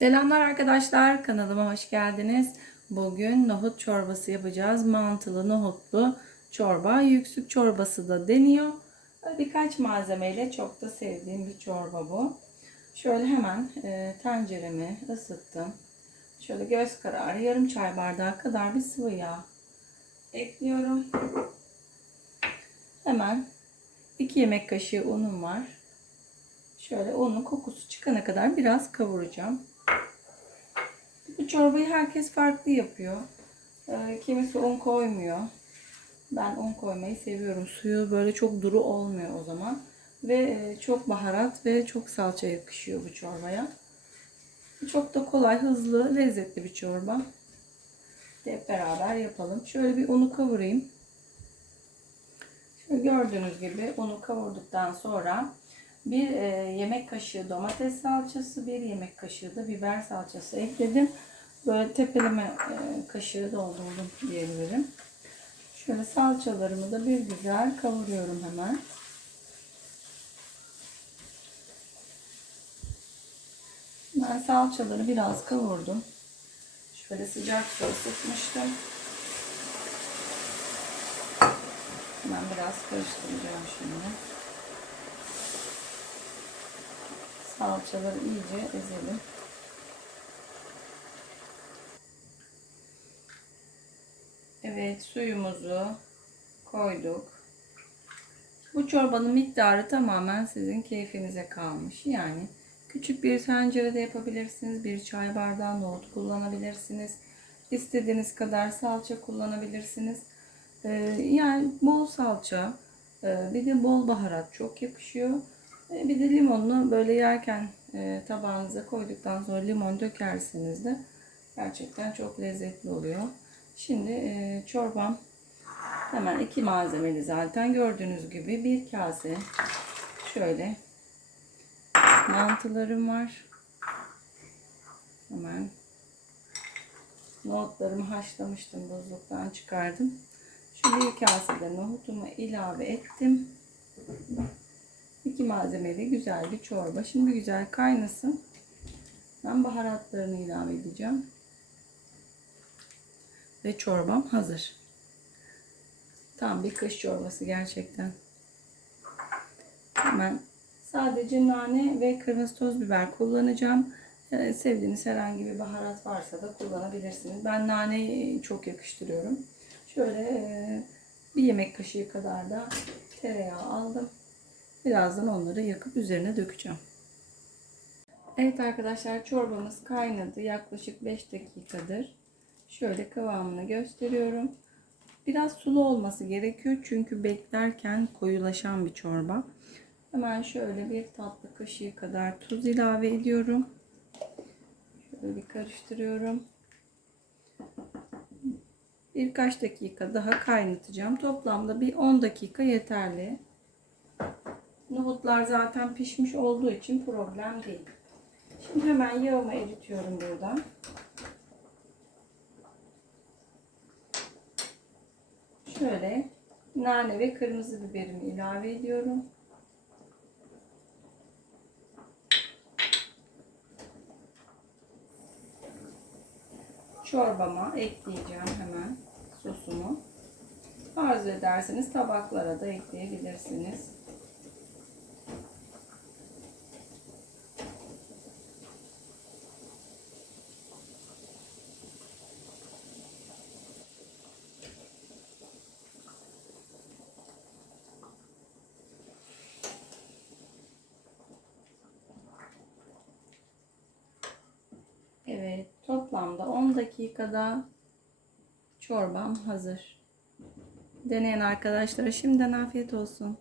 Selamlar arkadaşlar kanalıma hoş geldiniz. Bugün nohut çorbası yapacağız. Mantılı nohutlu çorba. Yüksük çorbası da deniyor. Birkaç malzemeyle çok da sevdiğim bir çorba bu. Şöyle hemen e, tenceremi ısıttım. Şöyle göz kararı yarım çay bardağı kadar bir sıvı yağ ekliyorum. Hemen 2 yemek kaşığı unum var. Şöyle unun kokusu çıkana kadar biraz kavuracağım. Bu çorbayı herkes farklı yapıyor. Ee, kimisi un koymuyor. Ben un koymayı seviyorum. Suyu böyle çok duru olmuyor o zaman. Ve e, çok baharat ve çok salça yakışıyor bu çorbaya. Çok da kolay, hızlı, lezzetli bir çorba. Hep beraber yapalım. Şöyle bir unu kavurayım. Şöyle gördüğünüz gibi unu kavurduktan sonra bir e, yemek kaşığı domates salçası, bir yemek kaşığı da biber salçası ekledim. Böyle tepeleme e, kaşığı doldurdum diyebilirim. Şöyle salçalarımı da bir güzel kavuruyorum hemen. Ben salçaları biraz kavurdum. Şöyle sıcak su ısıtmıştım. Hemen biraz karıştıracağım şimdi. Salçaları iyice ezelim. Evet suyumuzu koyduk. Bu çorbanın miktarı tamamen sizin keyfinize kalmış. Yani küçük bir tencerede yapabilirsiniz. Bir çay bardağı nohut kullanabilirsiniz. İstediğiniz kadar salça kullanabilirsiniz. Ee, yani bol salça, e, bir de bol baharat çok yakışıyor. E, bir de limonlu böyle yerken e, tabağınıza koyduktan sonra limon dökerseniz de gerçekten çok lezzetli oluyor. Şimdi e, çorbam hemen iki malzemeli zaten gördüğünüz gibi bir kase şöyle mantılarım var. Hemen nohutlarımı haşlamıştım buzluktan çıkardım. Şu bir kasede nohutumu ilave ettim. İki malzemeli güzel bir çorba. Şimdi güzel kaynasın. Ben baharatlarını ilave edeceğim. Ve çorbam hazır. Tam bir kış çorbası gerçekten. Hemen sadece nane ve kırmızı toz biber kullanacağım. Ee, sevdiğiniz herhangi bir baharat varsa da kullanabilirsiniz. Ben naneyi çok yakıştırıyorum. Şöyle e, bir yemek kaşığı kadar da tereyağı aldım. Birazdan onları yakıp üzerine dökeceğim. Evet arkadaşlar çorbamız kaynadı. Yaklaşık 5 dakikadır. Şöyle kıvamını gösteriyorum. Biraz sulu olması gerekiyor çünkü beklerken koyulaşan bir çorba. Hemen şöyle bir tatlı kaşığı kadar tuz ilave ediyorum. Şöyle bir karıştırıyorum. Birkaç dakika daha kaynatacağım. Toplamda bir 10 dakika yeterli. Nohutlar zaten pişmiş olduğu için problem değil. Şimdi hemen yağımı eritiyorum burada. Şöyle nane ve kırmızı biberimi ilave ediyorum. Çorbama ekleyeceğim hemen sosumu. Arzu ederseniz tabaklara da ekleyebilirsiniz. Evet, toplamda 10 dakikada çorbam hazır. Deneyen arkadaşlara şimdiden afiyet olsun.